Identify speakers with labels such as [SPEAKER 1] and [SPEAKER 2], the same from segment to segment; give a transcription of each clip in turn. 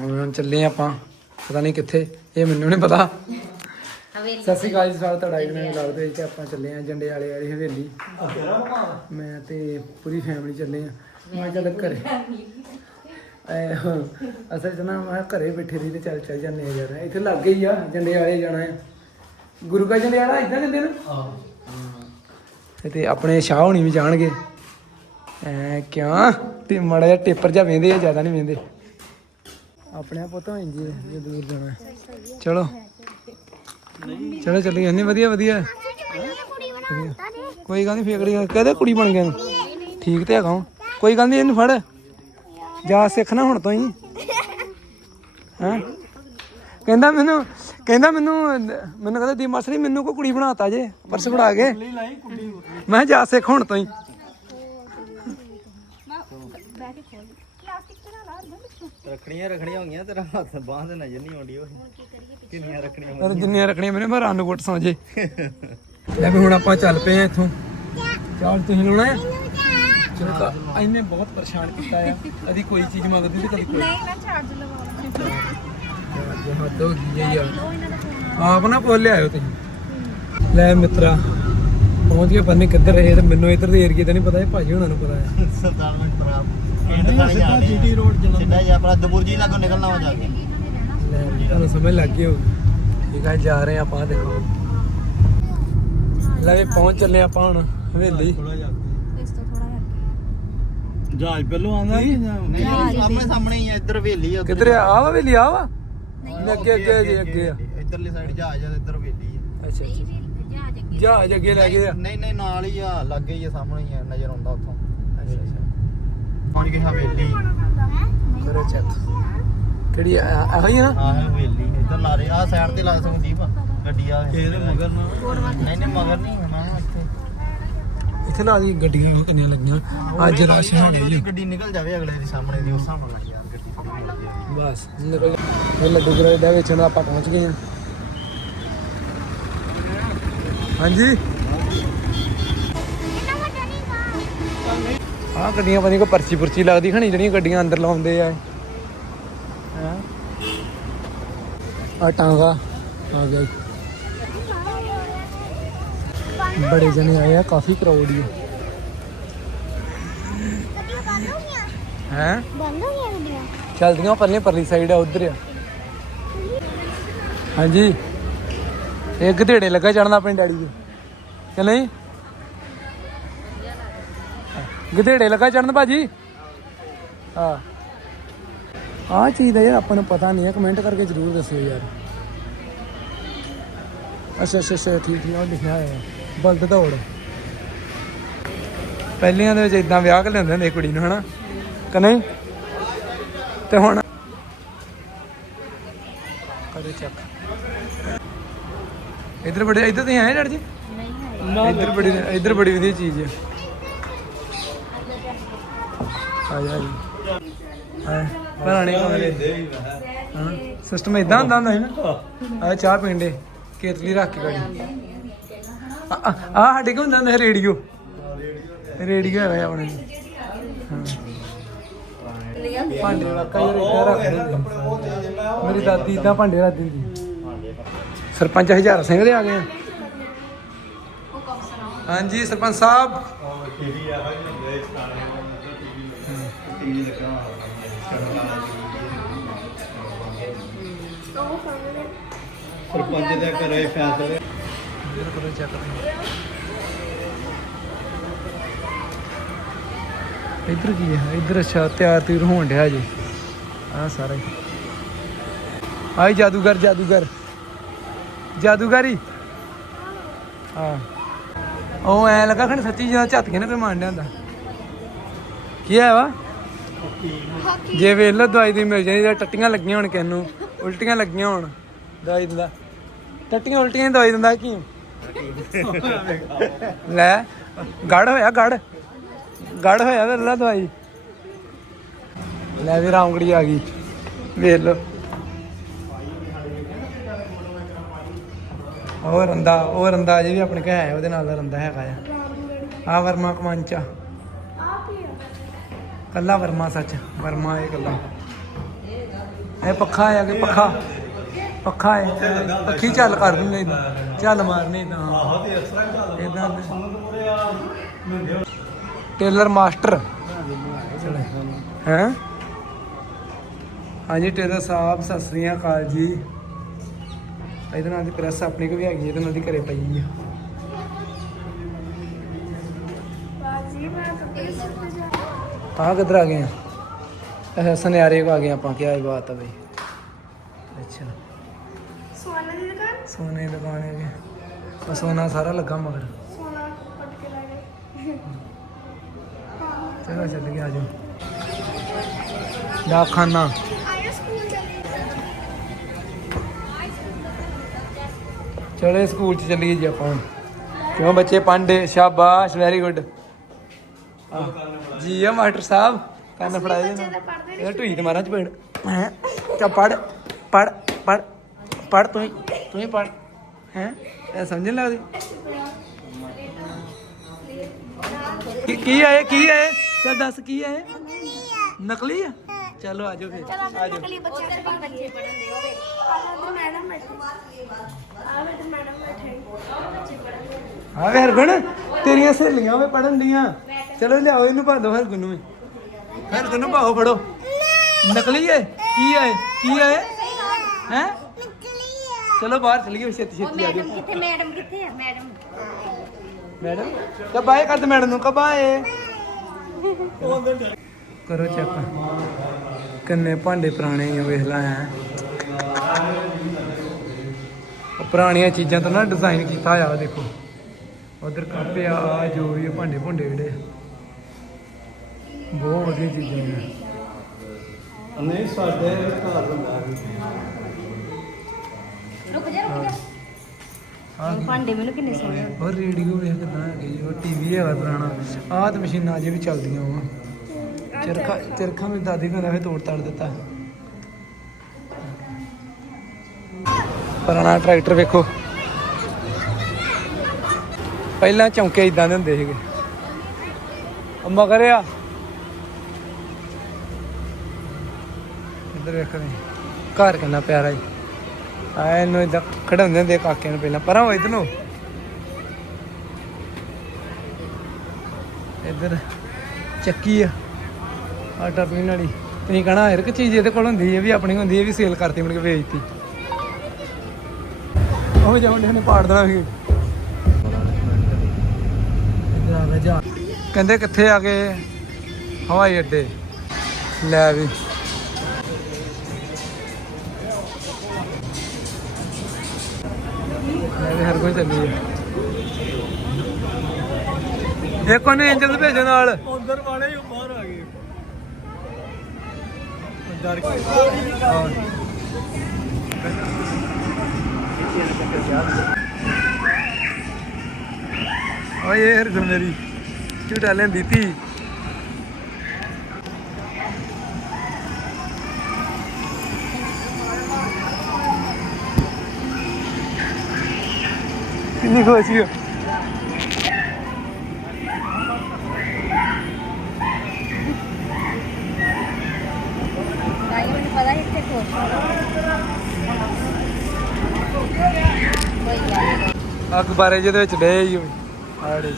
[SPEAKER 1] ਹੁਣ ਚੱਲੇ ਆਪਾਂ ਪਤਾ ਨਹੀਂ ਕਿੱਥੇ ਇਹ ਮੈਨੂੰ ਨਹੀਂ ਪਤਾ।
[SPEAKER 2] ਹਵੇਲੀ।
[SPEAKER 1] ਸਤਿ ਸ਼੍ਰੀ ਅਕਾਲ ਜੀ ਸਾਰਾ ਤੁਹਾਡਾ ਇਹਨਾਂ ਨੂੰ ਲੱਗਦੇ ਕਿ ਆਪਾਂ ਚੱਲੇ ਆ ਜੰਡੇ ਵਾਲੇ ਵਾਲੀ ਹਵੇਲੀ। ਮੈਂ ਤੇ ਪੂਰੀ ਫੈਮਿਲੀ ਚੱਲੇ ਆ ਮੈਂ ਚੱਲ ਘਰੇ। ਐ ਹਾਂ, ਅਸਲ ਚ ਨਾ ਮੈਂ ਘਰੇ ਬੈਠੇ ਰਹੀ ਤੇ ਚੱਲ ਚੱਲ ਜਾਂਦੇ ਆ ਯਾਰ। ਇੱਥੇ ਲੱਗ ਗਈ ਆ ਜੰਡੇ ਵਾਲੇ ਜਾਣਾ ਆ ਗੁਰੂ ਕਾ ਜੰਡੇ ਵਾਲਾ ਇਦਾਂ ਕਹਿੰਦੇ ਨਾ? ਹਾਂ। ਤੇ ਆਪਣੇ ਸ਼ਾਹ ਹੋਣੀ ਵੀ ਜਾਣਗੇ। ਐ ਕਿਉਂ? ਤੇ ਮੜਾ ਜਿਹਾ ਟੇਪਰ ਜਾ ਵੇਂਦੇ ਆ ਜ਼ਿਆਦਾ ਨਹੀਂ ਵੇਂਦੇ। ਆਪਣੇ ਆਪ ਪਤਾ ਇੰਜੀ ਜੇ ਦੂਰ ਜਾਣਾ ਚਲੋ। ਚਲੋ ਚੱਲੀ ਇੰਨੀ ਵਧੀਆ ਵਧੀਆ। ਕੋਈ ਗੱਲ ਨਹੀਂ ਫੇਕੜੀ ਕਹਦੇ ਕੁੜੀ ਬਣ ਗਿਆ ਠੀਕ ਤੇ ਹੈਗਾ ਵਾਂ। ਕੋਈ ਗੱਲ ਨਹੀਂ ਇਹਨੂੰ ਫੜ। ਜਾ ਸਿੱਖਣਾ ਹੁਣ ਤੋਂ ਹੀ। ਹਾਂ? ਕਹਿੰਦਾ ਮੈਨੂੰ ਕਹਿੰਦਾ ਮੈਨੂੰ ਮੈਨੂੰ ਕਹਿੰਦਾ ਦੀ ਮਾਸਰੀ ਮੈਨੂੰ ਕੋ ਕੁੜੀ ਬਣਾਤਾ ਜੇ, ਪਰਸ ਫੜਾ ਕੇ। ਮੈਂ ਕਿਹਾ, ਜਾ ਸਿੱਖ ਹੁਣ ਤੋਂ ਹੀ।
[SPEAKER 3] ਰੱਖੜੀਆਂ ਰੱਖੜੀਆਂ ਹੋਈਆਂ ਤੇਰਾ ਹੱਥ ਬਾਹਾਂ ਤੇ ਨਜ਼ਰ ਨਹੀਂ ਆਉਂਦੀ ਉਹ ਕਿੰਨੀਆਂ ਰੱਖੜੀਆਂ
[SPEAKER 1] ਪਰ ਜਿੰਨੀਆਂ ਰੱਖਣੀਆਂ ਮੇਰੇ ਮੈਂ ਰੰਨ ਕੋਟ ਸਮਝੇ ਲੈ ਵੀ ਹੁਣ ਆਪਾਂ ਚੱਲ ਪਏ ਆ ਇੱਥੋਂ। ਚਾਲ ਤੁਸੀਂ ਲਾਉਣਾ ਹੈ? ਚਲੋ ਤਾਂ ਇਹਨੇ ਬਹੁਤ ਪਰੇਸ਼ਾਨ ਕੀਤਾ ਆ। ਕਦੀ ਕੋਈ ਚੀਜ਼ ਮੰਗਦੀ ਤੇ ਕਦੀ ਕੋਈ। ਨਹੀਂ ਮੈਂ ਚਾਰਜ ਲਵਾਉਣਾ। ਹੱਦ ਹੋ ਗਈ ਹੈ ਯਾਰ। ਆਪ ਨਾ ਭੁੱਲ ਆਇਓ ਤੁਸੀਂ। ਲੈ ਮਿੱਤਰਾ ਪਹੁੰਚ ਗਏ ਪੰਨੇ ਕਿੱਧਰ ਰਹੇ ਤੇ ਮੈਨੂੰ ਇੱਧਰ ਦੇ ਏਰੀਏ ਦਾ ਨਹੀਂ ਪਤਾ ਇਹ ਭਾਜੀ ਹੁਣਾਂ ਨੂੰ ਪਤਾ ਹੈ
[SPEAKER 3] ਸਰਦਾਰ ਮਿੰਟ ਪ੍ਰਾਪ ਪਿੰਡ ਥਾਣੀ ਜਾ ਜੀਟੀ ਰੋਡ ਜਲੰਧਰ। ਸਿੱਧਾ ਜਾ ਆਪਣਾ ਦਬੁਰਜੀ ਲਾਗੋਂ ਨਿਕਲਣਾ ਹੋ ਜਾ ਕੇ।
[SPEAKER 1] ਲੈ ਵੀ ਤੁਹਾਨੂੰ ਸਮਝ ਲੱਗ ਗਈ ਹੋਊ ਠੀਕ ਆ ਜਾ ਰਹੇ ਆਪਾਂ ਆਹ ਦੇਖੋ। ਲੈ ਵੀ ਪਹੁੰਚ ਚੱਲੇ ਆਪਾਂ ਹੁਣ ਹਵੇਲੀ।
[SPEAKER 3] ਜਹਾਜ਼ ਪਹਿਲੋਂ ਆਉਂਦਾ ਨਹੀਂ? ਸਾਹਮਣੇ ਸਾਹਮਣੇ ਹੀ ਆ ਇੱਧਰ ਹਵੇਲੀ ਆ
[SPEAKER 1] ਕਿੱਧਰ ਆ? ਆਹ ਵਾ ਹਵੇਲੀ ਆ ਵਾ? ਅੱਗੇ ਅੱਗੇ ਅੱਗੇ ਅੱਗੇ ਆ।
[SPEAKER 3] ਇੱਧਰਲੀ ਸਾਈਡ ਜਹਾਜ਼ ਆ ਤੇ ਇੱਧਰ ਹਵੇਲੀ ਆ।
[SPEAKER 1] ਅੱਛਾ ਅੱਛਾ ਜਹਾਜ਼ ਅੱਗੇ। ਲੈ ਗਏ ਆ।
[SPEAKER 3] ਨਹੀਂ ਨਹੀਂ ਨਾਲ ਹੀ ਆ ਲੱਗੇ ਹੀ ਆ ਸਾਹਮਣੇ ਹੀ ਆ ਨਜ਼ਰ ਆਉਂਦਾ ਉੱਥੋਂ। ਪਹੁੰਚ ਗਏ ਹਵੇਲੀ।
[SPEAKER 1] ਕਰੋ ਚੈੱਕ ਕਿਹੜੀ ਆ ਇਹੋ ਹੀ ਨਾ?
[SPEAKER 3] ਆਹ ਹੈ ਹਵੇਲੀ। ਇੱਧਰ ਲਾ ਰਹੇ ਆ ਸਾਈਡ ਤੇ ਲਾ ਸੰਦੀਪ। ਗੱਡੀ ਆ। ਇਹਦੇ ਮਗਰ ਨਾ। ਨਹੀਂ ਨਹੀਂ ਮਗਰ ਨਹੀਂ ਹੋਣਾ ਇੱਥੇ।
[SPEAKER 1] ਇੱਥੇ ਲਾ ਦੀ ਗੱਡੀਆਂ ਉਹ ਕਿੰਨੀਆਂ ਲੱਗੀਆਂ। ਅੱਜ ਰਸ਼ ਹੈ ਨਹੀਂ
[SPEAKER 3] ਗੱਡੀ ਨਿਕਲ ਜਾਵੇ ਅਗਲੇ ਦੀ ਸਾਹਮਣੇ ਦੀ ਉਸ ਹਿਸਾਬ ਨਾਲ ਯਾਰ ਗੱਡੀ।
[SPEAKER 1] ਬਸ ਨਿਕਲ ਇਹ ਲੱਡੂ ਗਰੇ ਦਾ ਵੇਚਣ ਆਪਾਂ ਪਹੁੰਚ ਗਏ ਆ ਹਾਂਜੀ। ਆ ਗੱਡੀਆਂ ਪਤਾ ਨੀ ਕੋਈ ਪਰਚੀ ਪੁਰਚੀ ਲੱਗਦੀ ਖਣੀ, ਜਿਹੜੀਆਂ ਗੱਡੀਆਂ ਅੰਦਰ ਲਾਉਂਦੇ ਆ। ਹਾਂ? ਆ ਟਾਂਗਾ ਆ ਗਿਆ ਬੜੇ ਜਣੇ ਆਏ ਆ, ਕਾਫੀ ਕਰਾਊਡ ਹੀ ਹੈ
[SPEAKER 4] ਬੰਦ ਹੋ? ਗਿਆ ਗੱਡੀਆਂ
[SPEAKER 1] ਚਲਦੀਆਂ ਪਰਲੇ ਪਰਲੀ ਸਾਈਡ ਆ, ਉਧਰ ਆ। ਹਾਂਜੀ। ਇੱਕ ਗਧੇੜੇ ਲੱਗਾ ਚੜਨਾ ਆਪਣੇ ਡੈਡੀ ਦੇ। ਕਿ ਨਹੀਂ? ਗਧੇੜੇ ਲੱਗਾ ਚੜਨ ਭਾਜੀ? ਹਾਂ। ਆਹ ਚੀਜ਼ ਦਾ ਯਾਰ ਆਪਾਂ ਨੂੰ ਪਤਾ ਨਹੀਂ ਹੈ ਕਮੈਂਟ ਕਰਕੇ ਜ਼ਰੂਰ ਦੱਸਿਓ ਯਾਰ। ਅੱਛਾ ਅੱਛਾ ਅੱਛਾ ਠੀਕ ਠੀਕ ਉਹ ਲਿਖਿਆ ਹੋਇਆ। ਬਲਦ ਦੌੜ। ਪਹਿਲੀਆਂ ਦੇ ਵਿੱਚ ਇਦਾਂ ਵਿਆਹ ਕੇ ਲਿਆਉਂਦੇ ਹੁੰਦੇ ਕੁੜੀ ਨੂੰ ਹਨਾ? ਕਿ ਨਹੀਂ? ਤੇ ਹੁਣ ਕਦੇ ਚੱਕ। ਇੱਧਰ ਬੜੇ ਇੱਧਰ ਤੇ ਆਏ ਡੜ ਜੀ? ਇੱਧਰ ਬੜੀ ਇੱਧਰ ਬੜੀ ਵਧੀਆ ਚੀਜ਼ ਹੈ ਆ ਜਾ ਜੀ ਪੁਰਾਣੇ ਕਮਰੇ ਹਾਂ ਸਿਸਟਮ ਇਦਾਂ ਹੁੰਦਾ ਹੁੰਦਾ ਸੀ ਨਾ। ਆ ਚਾਹ ਪੀਂਦੇ, ਕੇਤਲੀ ਰੱਖ ਕੇ ਗਾੜੀ ਆ ਆਹ ਸਾਡੇ ਕੋਲ ਹੁੰਦਾ ਹੁੰਦਾ ਰੇਡੀਓ। ਰੇਡੀਓ ਹੈ ਆਪਣੇ ਭਾਂਡੇ ਕਈ ਵਾਰ ਇੱਦਾਂ ਰੱਖਦੇ ਮੇਰੀ ਦਾਦੀ ਇਦਾਂ ਭਾਂਡੇ ਰੱਖਦੀ ਹੁੰਦੀ। ਸਰਪੰਚ ਹਜ਼ਾਰ ਸਿੰਘ ਦੇ ਆ ਗਏ ਆ। ਹਾਂਜੀ, ਸਰਪੰਚ ਸਾਹਿਬ।
[SPEAKER 3] ਸਰਪੰਚ ਦੇ ਘਰੇ ਫੈਸਲੇ।
[SPEAKER 1] ਬਿਲਕੁਲ ਚੈੱਕ ਇੱਧਰ ਕੀ ਹੈ? ਇੱਧਰ ਅੱਛਾ, ਤਿਆਰ ਤਿਰ ਹੋਣ ਡਿਆ ਜੀ। ਆ ਸਾਰਾ। ਹੀ ਆਈ ਜਾਦੂਗਰ ਜਾਦੂਗਰ। ਜਾਦੂਗਰੀ। ਹਾਂ। ਉਹ ਐ ਲੱਗਾ ਖਣ ਸੱਚੀ ਜਿਹਾ ਝੱਤਕੇ ਨਾ ਕੋਈ ਮਾਰਨ ਡਿਆ ਕੀ ਹੈ ਵਾ? ਜੇ ਵੇਖ ਲਓ, ਦਵਾਈ ਦੀ ਮਿਲ ਜਾਣੀ, ਜਾਂ ਟੱਟੀਆਂ ਲੱਗੀਆਂ ਹੋਣ ਕਿਸ ਨੂੰ, ਉਲਟੀਆਂ ਲੱਗੀਆਂ ਹੋਣ, ਦਵਾਈ ਦਿੰਦਾ। ਟੱਟੀਆਂ ਉਲਟੀਆਂ ਦੀ ਦਵਾਈ ਦਿੰਦਾ ਕੀ? ਲੈ ਗੜ ਹੋਇਆ ਗੜ ਗੜ ਹੋਇਆ ਤੇ ਲੈ ਦਵਾਈ। ਲੈ ਵੀ ਰਾਮਗੜੀ ਆ ਗਈ। ਵੇਖ ਲਓ। ਉਹ ਰੰਦਾ ਉਹ ਰੰਦਾ ਅਜੇ ਵੀ ਆਪਣੇ ਕੋਲ ਹੈ ਉਹਦੇ ਨਾਲ ਦਾ ਰੰਦਾ ਹੈਗਾ ਆ। ਆ ਵਰਮਾ ਕਮਾਂਚਾ। ਕੱਲਾ ਵਰਮਾ ਸੱਚ, ਵਰਮਾ ਇਹ ਕੱਲਾ ਇਹ ਪੱਖਾ ਆ ਕਿ ਪੱਖਾ। ਪੱਖਾ ਹੈ। ਪੱਖੀ ਚੱਲ ਕਰ ਦਿੰਦੇ ਏਦਾਂ। ਚੱਲ ਮਾਰਨੀ ਤਾਂ
[SPEAKER 2] ਆਹ ਤੇ ਇਸ ਤਰ੍ਹਾਂ
[SPEAKER 1] ਇਦਾਂ ਟੇਲਰ ਮਾਸਟਰ। ਹੈ? ਹਾਂਜੀ, ਟੇਲਰ ਸਾਹਿਬ, ਸਤਿ ਸ੍ਰੀ ਅਕਾਲ ਜੀ। ਇਹਦੇ ਨਾਲ ਦੀ ਪ੍ਰੈਸ ਆਪਣੀ ਕੋ ਵੀ ਹੈਗੀ, ਇਹਦੇ ਨਾਲ ਦੀ ਘਰੇ ਪਈ ਆ। ਆ ਕਿੱਧਰ ਆ ਗਏ ਆ ਅੱਛਾ ਸੁਨਿਆਰੇ ਕੋ ਆ ਗਏ ਆਪਾਂ ਕੀ ਬਾਤ ਹੈ ਬਈ ਅੱਛਾ
[SPEAKER 4] ਸੋਨਾ ਦੀ ਦੁਕਾਨ
[SPEAKER 1] ਸੋਨੇ ਦੀ ਦੁਕਾਨ ਹੈ ਉਹ ਸੋਨਾ ਸਾਰਾ ਲੱਗਾ ਮਗਰ
[SPEAKER 4] ਸੋਨਾ ਪਟ ਕੇ ਲੈ ਗਏ
[SPEAKER 1] ਚਲੋ ਚੱਲ ਗਿਆ ਆਜੋ ਡਾਕਖਾਨਾ
[SPEAKER 4] ਆਇਆ ਸਕੂਲ ਚੱਲੇ
[SPEAKER 1] ਚਲੇ ਸਕੂਲ ਚ ਚੱਲੀਏ ਜੀ ਆ ਮਾਸਟਰ ਸਾਹਿਬ। ਕੰਨ ਫੜਾਏ ਦੇ ਇਹ ਢੂਈ ਤੇ ਮਾਰਾਂ ਚ ਪੜ ਹੈ? ਚਾ ਪੜ ਪੜ ਪੜ ਪੜ ਤੂੰ ਤੂੰ ਹੀ ਪੜ ਹੈ? ਇਹ ਸਮਝਣ ਲੱਗਦੀ। ਕੀ ਕੀ ਹੈ ਇਹ? ਕੀ ਹੈ ਇਹ? ਚੱਲ ਦੱਸ ਕੀ ਹੈ ਇਹ? ਨਕਲੀ ਆ? ਚਲੋ ਆਜੋ ਫਿਰ ਆਜੋ
[SPEAKER 4] ਨਕਲੀ ਬੱਚੇ ਪੜ੍ਹਨ ਦੇ ਹੋਵੇ ਮੈਡਮ ਬੈਠੇ। ਬੈਠੇ ਮੈਡਮ ਬੈਠੇ। ਬੱਚੇ ਪੜ੍ਹਨ
[SPEAKER 1] ਆ ਵੇ ਹਰਗੁਣ ਤੇਰੀਆਂ ਸਹੇਲੀਆਂ ਵੇ ਪੜਨ ਦੀਆਂ ਚਲੋ ਲਿਆਓ ਇਹਨੂੰ ਭਾ ਦੋ ਹਰਗੁਣ ਨੂੰ ਹਰਗੁਣ ਨੂੰ ਭਾਓ ਫੜੋ। ਨਕਲੀ ਹੈ ਕੀ ਹੈ ਕੀ ਹੈ ਹੈ? ਚਲੋ ਬਾਹਰ ਚਲੀਏ ਛੇਤੀ ਛੇਤੀ ਆ ਜਾਓ।
[SPEAKER 4] ਕਿੱਥੇ ਮੈਡਮ ਕਿੱਥੇ ਆ? ਮੈਡਮ।
[SPEAKER 1] ਮੈਡਮ ਕਬ ਬਾਏ ਕਰ ਦੇ ਮੈਡਮ ਨੂੰ ਕਬ ਆਏ ਕਰੋ ਚੈੱਕ। ਕਿੰਨੇ ਭਾਂਡੇ ਪੁਰਾਣੇ ਹੀ ਆ, ਵੇਖ ਲੈ ਹੈ ਪੁਰਾਣੀਆਂ ਚੀਜ਼ਾਂ ਤੋਂ ਨਾ ਡਿਜ਼ਾਈਨ ਕੀਤਾ ਹੋਇਆ ਦੇਖੋ। ਉਧਰ ਕੱਪ ਆ ਆ ਜੋ ਵੀ ਭਾਂਡੇ ਭੁੰਡੇ ਜਿਹੜੇ। ਬਹੁਤ ਵਧੀਆ ਚੀਜ਼ਾਂ ਨੇ।
[SPEAKER 2] ਨਹੀਂ ਸਾਡੇ ਘਰ ਹੁੰਦਾ
[SPEAKER 4] ਰੁਕ ਜਾ ਰੁਕ ਜਾ।
[SPEAKER 1] ਆ
[SPEAKER 4] ਭਾਂਡੇ ਮੈਨੂੰ ਕਿੰਨੇ ਸੋਹਣੇ
[SPEAKER 1] ਉਹ ਰੇਡੀਓ ਵੇਖ ਕਿਦਾਂ ਹੈਗੀ ਉਹ ਟੀਵੀ ਹੈਗਾ ਪੁਰਾਣਾ। ਆਹ ਤੇ ਮਸ਼ੀਨਾਂ ਅਜੇ ਵੀ ਚੱਲਦੀਆਂ ਵਾ। ਚਰਖਾ ਚਰਖਾ ਮੇਰੀ ਦਾਦੀ ਕਹਿੰਦਾ ਫੇ ਤੋੜ ਤਾੜ ਦਿੱਤਾ। ਪੁਰਾਣਾ ਟਰੈਕਟਰ ਵੇਖੋ। ਪਹਿਲਾਂ ਚੌਂਕੇ ਇਦਾਂ ਦੇ ਹੁੰਦੇ ਸੀਗੇ। ਮਗਰ ਆ। ਇੱਧਰ ਵੇਖੋ ਘਰ ਕਿੰਨਾ ਪਿਆਰਾ ਹੈ ਆ ਇਹਨੂੰ ਇਦਾਂ ਖੜਾਉਂਦੇ ਹੁੰਦੇ ਕਾਕੇ ਨੂੰ ਪਹਿਲਾਂ। ਪਰਾਂ ਹੋ ਇਧਰ ਇੱਧਰ ਚੱਕੀ ਆ। ਆ ਟਰਮੀਨਲ ਵਾਲੀ। ਤੁਸੀਂ ਕਹਣਾ ਹਰ ਇੱਕ ਚੀਜ਼ ਇਹਦੇ ਕੋਲ ਹੁੰਦੀ ਹੈ ਵੀ ਆਪਣੀ ਹੁੰਦੀ ਹੈ ਵੀ ਸੇਲ ਕਰਤੀ, ਮੁੜ ਕੇ ਵੇਚਤੀ। ਉਹ ਜਾਉਂਦੇ ਨੇ ਪਾੜ ਦੇਣਾ ਸੀ। ਗਿਆ ਕਹਿੰਦੇ ਕਿੱਥੇ ਆ ਗਏ? ਹਵਾਈ ਅੱਡੇ। ਲੈ ਵੀ। ਵੀ ਹਰ ਕੋਈ ਚੱਲੀ ਹੈ ਇੱਕ ਉਹਨੇ ਐਂਜਲ ਭੇਜੋ ਨਾਲ।
[SPEAKER 2] ਉਧਰ ਵਾਲੇ ਹੀ ਬਾਹਰ ਆ ਗਏ। ਡਰ ਕੇ।
[SPEAKER 1] ਓਏ ਹਰ ਗੁਣ ਮੇਰੀ ਝੂਟਾ ਲੈਂਦੀ ਤੀ ਕਿੰਨੀ ਖੁਸ਼ੀ ਹੋ
[SPEAKER 4] ਨਹੀਂ ਮੈਨੂੰ ਪਤਾ ਇੱਥੇ ਖੁਸ਼ ਕੋਈ ਗੱਲ ਨਹੀਂ
[SPEAKER 1] ਅੱਗ ਬਾਰੇ ਜਿਹਦੇ ਵਿੱਚ ਡੇ ਹੀ ਹੋਈ ਆੜੇ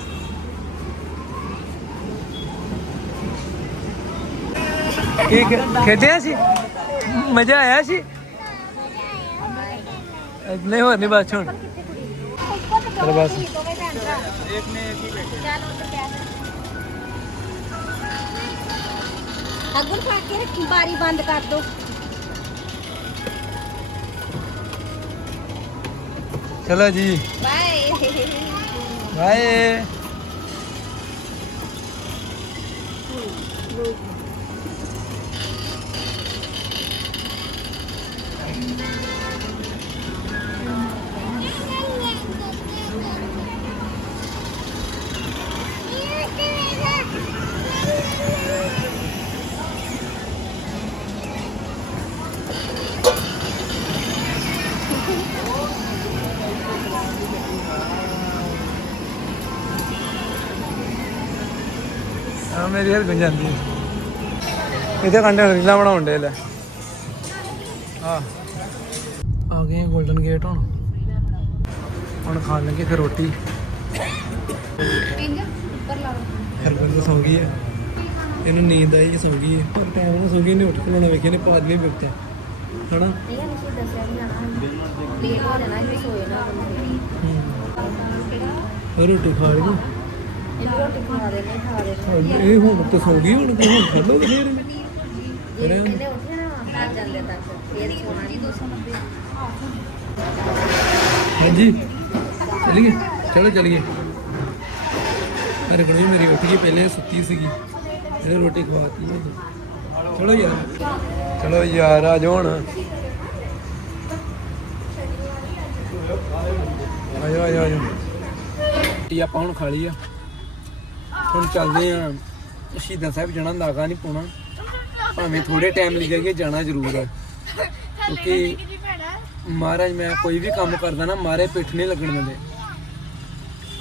[SPEAKER 1] ਕੀ ਖੇ- ਖੇਡਿਆ ਸੀ ਮਜ਼ਾ ਆਇਆ ਸੀ? ਨਹੀਂ ਹੋਰ ਨਹੀਂ ਬਸ ਹੁਣ। ਚਲੋ ਬਸ।
[SPEAKER 4] ਅਗਰ ਖਾ ਕੇ ਰੱਖੀ ਬਾਰੀ ਬੰਦ ਕਰ ਦੋ।
[SPEAKER 1] ਚਲੋ ਜੀ।
[SPEAKER 4] ਬਾਏ
[SPEAKER 1] ਬਾਏ ਆ ਮੇਰੀ ਹਰ ਗੁੰਜਾਂਦੀ ਇਹਦੇ ਕੰਡੇ ਰੀਲਾਂ ਬਣਾਉਣ ਦੇ ਲੈ। ਆ ਆ ਗਏ 골ਡਨ ਗੇਟ ਹੁਣ। ਹੁਣ ਖਾਣ ਲੱਗੇ ਫਿਰ ਰੋਟੀ। ਹਰਬੰਦ ਸੌਂ ਗਈ ਹੈ। ਇਹਨੂੰ ਨੀਂਦ ਆਈ ਸੌਂ ਗਈ ਹੈ। ਪਰ ਟਾਈਮ ਨਾਲ ਸੌਂ ਗਈ ਨੇ ਉੱਠ ਕੇ ਲਾਉਣਾ ਵੇਖਿਆ ਨੇ ਪਾਦ ਵੀ ਬਿਕਟਿਆ ਹਨਾ? ਹੂੰ। ਰੋਟੀ ਖਾ ਲਈ ਇਹ ਹੁਣ ਤਾਂ ਸੌਂ ਗਈ ਹੁਣ ਕੋਈ ਹੁਣ ਖਾ ਲਓ ਫੇਰ। ਰਹਿਣ ਹਾਂਜੀ ਚਲੀਏ ਚਲੋ ਚਲੀਏ। ਮੇਰੇ ਉੱਠ ਗਈ ਪਹਿਲੇ ਸੁੱਤੀ ਸੀਗੀ। ਇਹ ਰੋਟੀ ਖਵਾਤੀ ਜੀ। ਚਲੋ ਯਾਰ। ਚਲੋ ਯਾਰ ਆ ਜਾਓ ਹੁਣ। ਆਜੋ ਆਜੋ ਆਜੋ ਟੀ ਆਪਾਂ ਹੁਣ ਖਾ ਲਈ ਆ। ਹੁਣ ਚੱਲਦੇ ਆ। ਸ਼ਹੀਦਾਂ ਸਾਹਿਬ ਜਾਣਾ, ਨਾਗਾ ਨਹੀਂ ਪਾਉਣਾ ਭਾਵੇਂ ਥੋੜੇ ਟਾਈਮ ਲਈ ਜਾਈਏ, ਜਾਣਾ ਜ਼ਰੂਰ ਹੈ ਕਿਉਂਕਿ ਮਹਾਰਾਜ, ਮੈਂ ਕੋਈ ਵੀ ਕੰਮ ਕਰਦਾ ਨਾ, ਮਾਰੇ ਪਿੱਠ ਨਹੀਂ ਲੱਗਣ ਦਿੰਦੇ।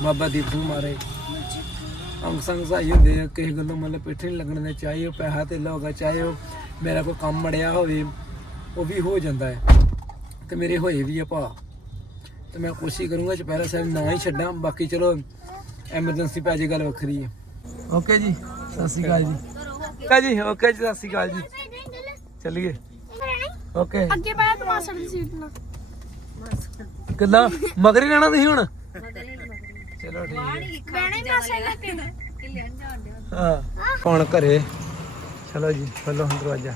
[SPEAKER 1] ਬਾਬਾ ਦੀਪ ਸਿੰਘ ਮਾਰੇ। ਅੰਗ ਸੰਗ ਸਹਾਈ ਹੁੰਦੇ ਆ, ਕਿਸੇ ਗੱਲੋਂ ਮਤਲਬ ਪਿੱਠ ਨਹੀਂ ਲੱਗਣ ਦਿੰਦੇ, ਚਾਹੇ ਉਹ ਪੈਸਾ ਤੇ ਹੋਗਾ ਚਾਹੇ ਉਹ ਮੇਰਾ ਕੋਈ ਕੰਮ ਮੜਿਆ ਹੋਵੇ, ਉਹ ਵੀ ਹੋ ਜਾਂਦਾ ਹੈ। ਤੇ ਮੇਰੇ ਹੋਏ ਵੀ ਆ ਭਾ ਤੇ ਮੈਂ ਕੋਸ਼ਿਸ਼ ਕਰੂੰਗਾ ਚੁਪਹਿਰਾ ਸਾਹਿਬ ਨਾ ਹੀ ਛੱਡਾਂ। ਬਾਕੀ ਚਲੋ, ਐਮਰਜੈਂਸੀ ਪੈ ਜੇ ਗੱਲ ਵੱਖਰੀ ਹੈ ਓਕੇ ਜੀ ਸਤਿ ਸ਼੍ਰੀ ਅਕਾਲ ਜੀ। ਓਕੇ ਜੀ ਓਕੇ ਜੀ ਸਤਿ ਸ਼੍ਰੀ ਅਕਾਲ ਜੀ। ਚੱਲੀਏ। ਓਕੇ।
[SPEAKER 4] ਅੱਗੇ ਪਾਇਆ ਤਮਾਸ਼ਾ ਦੀ ਸੀਟ ਨਾਲ
[SPEAKER 1] ਕਿੱਦਾਂ? ਮਗਰ ਰਹਿਣਾ ਤੁਸੀਂ ਹੁਣ? ਚਲੋ ਠੀਕ ਹੈ
[SPEAKER 4] ਬਹਿਣਾ ਹੀ ਮਾਸਾ ਦਾ ਪਿੰਡ
[SPEAKER 1] ਹਾਂ ਕੌਣ ਘਰੇ। ਚਲੋ ਜੀ ਖੋਲੋ ਹੁਣ ਦਰਵਾਜ਼ਾ।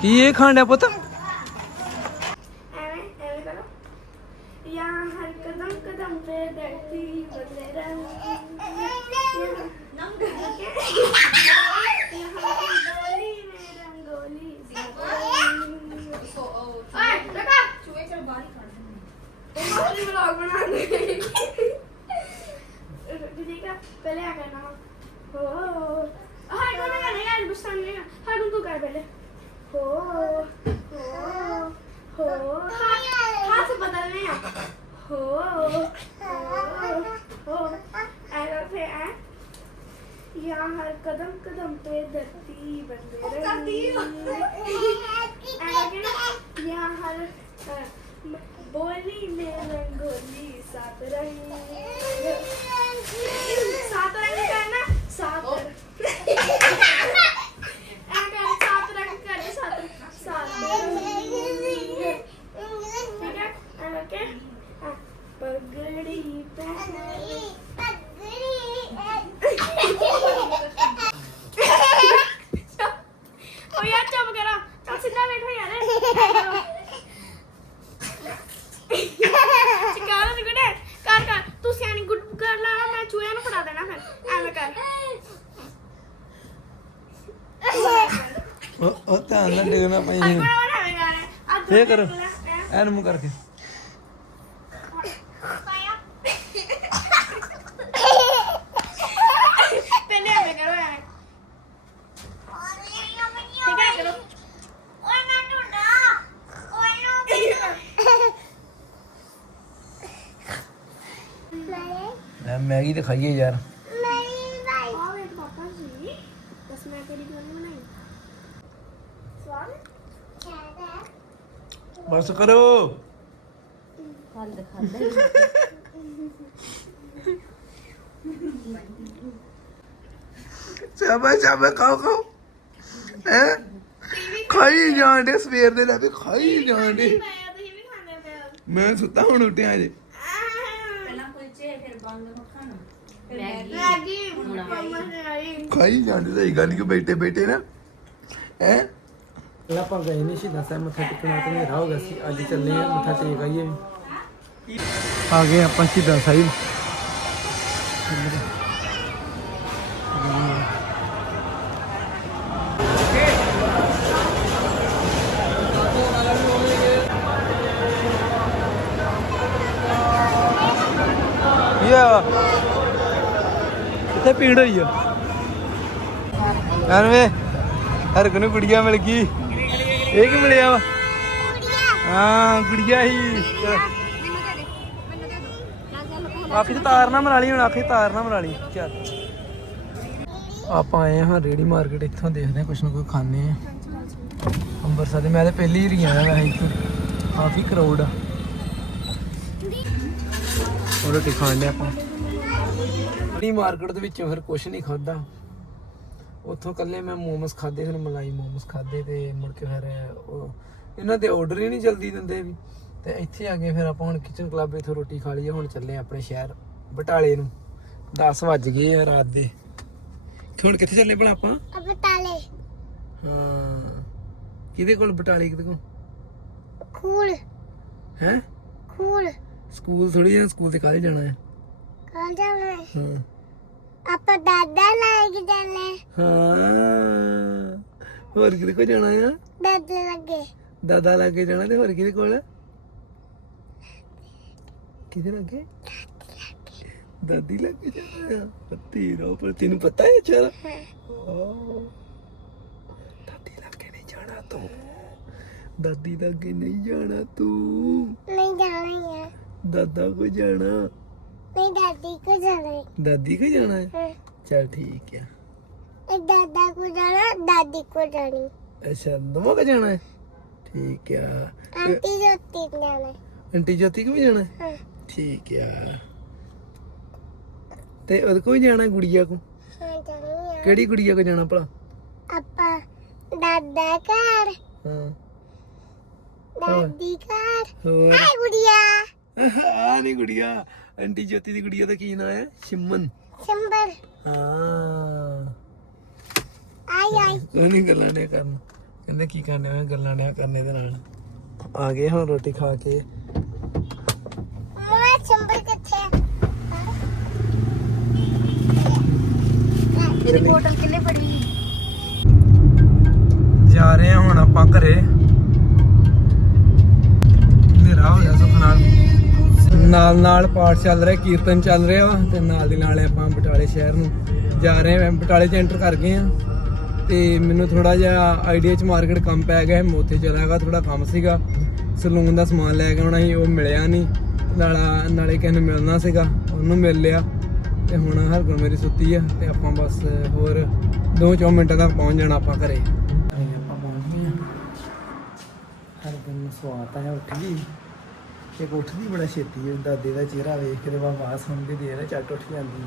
[SPEAKER 1] ਕੀ ਇਹ ਖਾਂਡਿਆ ਪੁੱਤ?
[SPEAKER 4] यहाँ हर कदम कदम पे धरती बदले रंगोली में रंगोली पहले आ करना हो हर कोने का नहीं यार गुस्सा नहीं हर तू कर पहले हो हो हो बदलने हो। यहाँ हर कदम कदम पे धरती बदले यहाँ हर बोली में रंगोली सात रही। सात रंग करना
[SPEAKER 1] साथ ਧਿਆਨ ਨਾਲ ਡਿੱਗਣਾ ਪਈ
[SPEAKER 4] ਅੱਜ ਬੜਾ ਬੜਾ ਐਵੇਂ ਕਰ ਆ
[SPEAKER 1] ਫੇਰ ਕਰੋ ਐਨ ਮੂੰਹ ਕਰਕੇ
[SPEAKER 4] ਪਹਿਲੇ ਐਵੇਂ ਕਰੋ ਐਵੇਂ ਠੀਕ ਹੈ ਕਰੋ ਓਏ ਮੈਂ ਟੁੱਟਾ ਓਏ
[SPEAKER 1] ਮੈਂ ਮੈਗੀ ਤੇ ਖਾਈਏ ਯਾਰ
[SPEAKER 4] ਆ ਵੇ ਪਾਪਾ ਜੀ ਬਸ ਮੈਂ ਤੇਰੀ ਗੱਲ ਬਣਾਈ ਸਵਾਲ
[SPEAKER 1] ਬਸ ਕਰੋ। ਚਾਬਾ ਚਾਬਾ ਖਾਓ ਖਾਓ। ਹੈ? ਖਾਈ ਜਾਂਦੇ ਸਵੇਰ ਦੇ ਲੈ ਕੇ ਖਾਈ ਜਾਂਦੇ
[SPEAKER 4] ਮੈਂ ਵੀ ਖਾਂਦੇ
[SPEAKER 1] ਸੁੱਤਾ ਹੁਣ ਉੱਠਿਆ ਜੇ ਖਾਈ ਜਾਂਦੇ ਸਹੀ ਗੱਲ ਕਿ ਬੈਠੇ ਬੈਠੇ ਨਾ। ਹੈ? ਪਹਿਲਾਂ ਆਪਾਂ ਗਏ ਨਹੀਂ ਸ਼ਹੀਦਾਂ ਸਾਹਿਬ ਮੱਥਾ ਟੇਕਣਾ ਤੇ ਹਨੇਰਾ ਹੋ ਗਿਆ ਸੀ, ਅੱਜ ਚੱਲੇ ਆ, ਮੱਥਾ ਟੇਕ ਆਈਏ ਆ ਗਏ ਆਪਾਂ ਸ਼ਹੀਦਾਂ ਸਾਹਿਬ। ਯਾ ਕਿੱਥੇ ਪੀੜ ਹੋਈ ਆ? ਐਨਵੇ ਹਰ ਕੋ ਨੂੰ ਗੁੜੀਆ ਮਿਲ ਗਈ। ਇਹ ਕੀ ਮਿਲਿਆ? ਵਾ ਹਾਂ ਗੁੜੀਆ ਹੀ। ਆਖੀ ਤਾਰ ਨਾ ਮਰਾ ਲਈ ਹੁਣ ਆਖੀ ਤਾਰ ਨਾ ਮਰਾ ਲਈ। ਚੱਲ। ਆਪਾਂ ਆਏ ਹਾਂ ਰੇੜੀ ਮਾਰਕੀਟ ਇੱਥੋਂ ਦੇਖਦੇ ਹਾਂ ਕੁਛ ਨਾ ਕੋਈ ਖਾਣੇ ਆ ਅੰਮ੍ਰਿਤਸਰ ਦੇ ਮੈਂ ਤਾਂ ਪਹਿਲੀ ਹੀ ਗਿਆ ਵੈਸੇ ਇੱਥੇ। ਕਾਫੀ ਕਰੋੜ ਆ। ਉਹ ਰੋਟੀ ਖਾਣ ਆਪਾਂ। ਬੜੀ ਮਾਰਕੀਟ ਦੇ ਵਿੱਚੋਂ ਫਿਰ ਕੁਝ ਨਹੀਂ ਖਾਦਾ ਉੱਥੋਂ ਕੱਲੇ ਮੈਂ ਮੋਮੋਸ ਖਾਦੇ ਫਿਰ ਮਲਾਈ ਮੋਮੋਸ ਖਾਦੇ ਤੇ ਮੁੜ ਕੇ ਫਿਰ ਉਹ ਇਹਨਾਂ ਦੇ ਆਰਡਰ ਹੀ ਨਹੀਂ ਜਲਦੀ ਦਿੰਦੇ ਵੀ। ਤੇ ਇੱਥੇ ਆ ਗਏ ਫਿਰ ਆਪਾਂ ਹੁਣ ਕਿਚਨ ਕਲੱਬ ਇਥੋਂ ਰੋਟੀ ਖਾ ਲਈ ਹੁਣ ਚੱਲੇ ਆਪਣੇ ਸ਼ਹਿਰ ਬਟਾਲੇ ਨੂੰ। 10 ਵੱਜ ਗਏ ਆ ਰਾਤ ਦੇ। ਹੁਣ ਕਿੱਥੇ ਚੱਲੇ ਭਲਾ ਆਪਾਂ?
[SPEAKER 5] ਅਬ ਤਾਲੇ
[SPEAKER 1] ਹਾਂ। ਕਿਹਦੇ ਕੋਲ ਬਟਾਲੇ ਕਿਹਦੇ ਕੋਲ?
[SPEAKER 5] ਖੂਲ
[SPEAKER 1] ਹੈ?
[SPEAKER 5] ਖੂਲ
[SPEAKER 1] ਸਕੂਲ ਥੋੜੀ ਜਿਹਾ ਸਕੂਲ ਤੇ ਕਾਹਦੇ ਜਾਣਾ ਹੈ?
[SPEAKER 5] ਕੌਣ ਜਾਣਾ
[SPEAKER 1] ਹਾਂ।
[SPEAKER 5] ਆਪਾਂ ਦਾਦਾ ਲਾਇਕ ਜਾਣੇ
[SPEAKER 1] ਹਾਂ ਹੋਰ ਕਿਹਦੇ ਕੋਲ ਜਾਣਾ ਆ
[SPEAKER 5] ਦਾਦੇ ਲੱਗੇ
[SPEAKER 1] ਦਾਦਾ ਲਾਗੇ ਜਾਣਾ ਤੇ ਹੋਰ ਕਿਹਦੇ ਕੋਲ ਕਿਹਦੇ ਲਾਗੇ ਦਾਦੀ ਲਾਗੇ ਜਾਣਾ ਆ ਤੇਰਾ ਪਰ ਤੈਨੂੰ ਪਤਾ ਹੈ ਚਲ ਦਾਦੀ ਲਾਗੇ ਨਹੀਂ ਜਾਣਾ ਤੂੰ ਦਾਦੀ ਲਾਗੇ ਨਹੀਂ ਜਾਣਾ ਤੂੰ
[SPEAKER 5] ਨਹੀਂ ਜਾਣਾ ਹੈ
[SPEAKER 1] ਦਾਦਾ ਕੋ ਜਾਣਾ
[SPEAKER 5] ਦਾਦੀ ਕੋ ਜਾਣਾ ਹੈ।
[SPEAKER 1] ਦਾਦੀ ਕੋ ਜਾਣਾ ਹੈ?
[SPEAKER 5] ਹਾਂ।
[SPEAKER 1] ਚਲ ਠੀਕ ਆ
[SPEAKER 5] ਇਹ ਦਾਦਾ ਕੋ ਜਾਣਾ ਦਾਦੀ ਕੋ ਜਾਣੀ।
[SPEAKER 1] ਅੱਛਾ ਦੋਵਾਂ ਕੋ ਜਾਣਾ ਹੈ? ਠੀਕ ਆ।
[SPEAKER 5] ਆਂਟੀ ਜੋਤੀ ਨੂੰ ਜਾਣਾ ਹੈ।
[SPEAKER 1] ਆਂਟੀ ਜੋਤੀ ਕੋ ਵੀ ਜਾਣਾ ਹੈ?
[SPEAKER 5] ਹਾਂ।
[SPEAKER 1] ਠੀਕ ਆ। ਤੇ ਉਹਦੇ ਕੋਈ ਜਾਣਾ ਗੁੜੀਆ ਕੋ?
[SPEAKER 5] ਹਾਂ ਜਾਣੀ
[SPEAKER 1] ਕਿਹੜੀ ਗੁੜੀਆ ਕੋ ਜਾਣਾ ਭਲਾ?
[SPEAKER 5] ਆਪਾਂ ਦਾਦਾ ਘਰ।
[SPEAKER 1] ਹਾਂ।
[SPEAKER 5] ਦਾਦੀ ਘਰ।
[SPEAKER 1] ਹੋਰ?
[SPEAKER 5] ਹਾਏ ਗੁੜੀਆ।
[SPEAKER 1] ਆ ਨਹੀਂ ਗੁੜੀਆ। ਆਂਟੀ ਜੋਤੀ ਦੀ ਗੁੜੀਆ ਦਾ ਕੀ ਨਾਮ ਹੈ? ਸ਼ਿਮਨ।
[SPEAKER 5] ਸ਼ੰਬਰ।
[SPEAKER 1] ਹਾਂ।
[SPEAKER 5] ਆਈ ਆਈ।
[SPEAKER 1] ਉਹ ਨਹੀਂ ਗੱਲਾਂ ਨੇ ਕਰਨ। ਕਹਿੰਦੇ ਕੀ ਕਰਨੇ ਆ ਗੱਲਾਂ ਨੇ ਕਰਨੇ ਦੇ ਨਾਲ। ਆ ਗਏ ਹੁਣ ਰੋਟੀ ਖਾ ਕੇ।
[SPEAKER 5] ਮੈਂ ਸ਼ੰਬਰ ਕਿੱਥੇ ਹੈ ਮੇਰੀ ਬੋਤਲ ਕਿੱਲੇ ਪੜੀ
[SPEAKER 1] ਜਾ ਰਹੇ ਹਾਂ ਹੁਣ ਆਪਾਂ ਘਰੇ। ਹਨੇਰਾ ਹੋ ਗਿਆ ਸੁਖ ਨਾਲ ਨਾਲ ਪਾਠ ਚੱਲ ਰਿਹਾ, ਕੀਰਤਨ ਚੱਲ ਰਿਹਾ ਵਾ, ਤੇ ਨਾਲ ਦੀ ਨਾਲ ਆਪਾਂ ਬਟਾਲੇ ਸ਼ਹਿਰ ਨੂੰ ਜਾ ਰਹੇ ਹਾਂ। ਬਟਾਲੇ ਚ ਐਂਟਰ ਕਰ ਗਏ ਆ ਤੇ ਮੈਨੂੰ ਥੋੜਾ ਜਿਹਾ ਆਈਡੀਆ ਚ ਮਾਰਕੀਟ ਕੰਮ ਪੈ ਗਿਆ, ਮੈਂ ਉੱਥੇ ਚਲਾ ਗਿਆ ਥੋੜਾ ਕੰਮ ਸੀਗਾ। ਸਲੂਨ ਦਾ ਸਮਾਨ ਲੈ ਕੇ ਆਉਣਾ ਸੀ, ਉਹ ਮਿਲਿਆ ਨਹੀਂ। ਨਾਲਾ, ਨਾਲੇ ਕਿਸੇ ਨੂੰ ਮਿਲਣਾ ਸੀਗਾ, ਉਹਨੂੰ ਮਿਲ ਲਿਆ। ਤੇ ਹੁਣ ਹਰ ਹਰਗੁਣ ਮੇਰੀ ਸੁੱਤੀ ਆ, ਤੇ ਆਪਾਂ ਬਸ ਹੋਰ 2-4 ਮਿੰਟਾਂ ਤੱਕ ਪਹੁੰਚ ਜਾਣਾ ਆਪਾਂ ਘਰੇ। ਆਪਾਂ ਪਹੁੰਚ ਗਏ ਆ ਹਰਗੁਣ ਸਵਾਤਾ ਹੈ, ਉੱਠ ਗਈ। ਇੱਕ ਉੱਠਦੀ ਬੜਾ ਛੇਤੀ ਹੈ ਦਾਦੇ ਦਾ ਚਿਹਰਾ ਵੇਖ ਕੇ ਤੇ ਬਾਬਾ ਸੁਣ ਕੇ ਦੇ ਚੱਟ ਉੱਠ ਜਾਂਦੀ।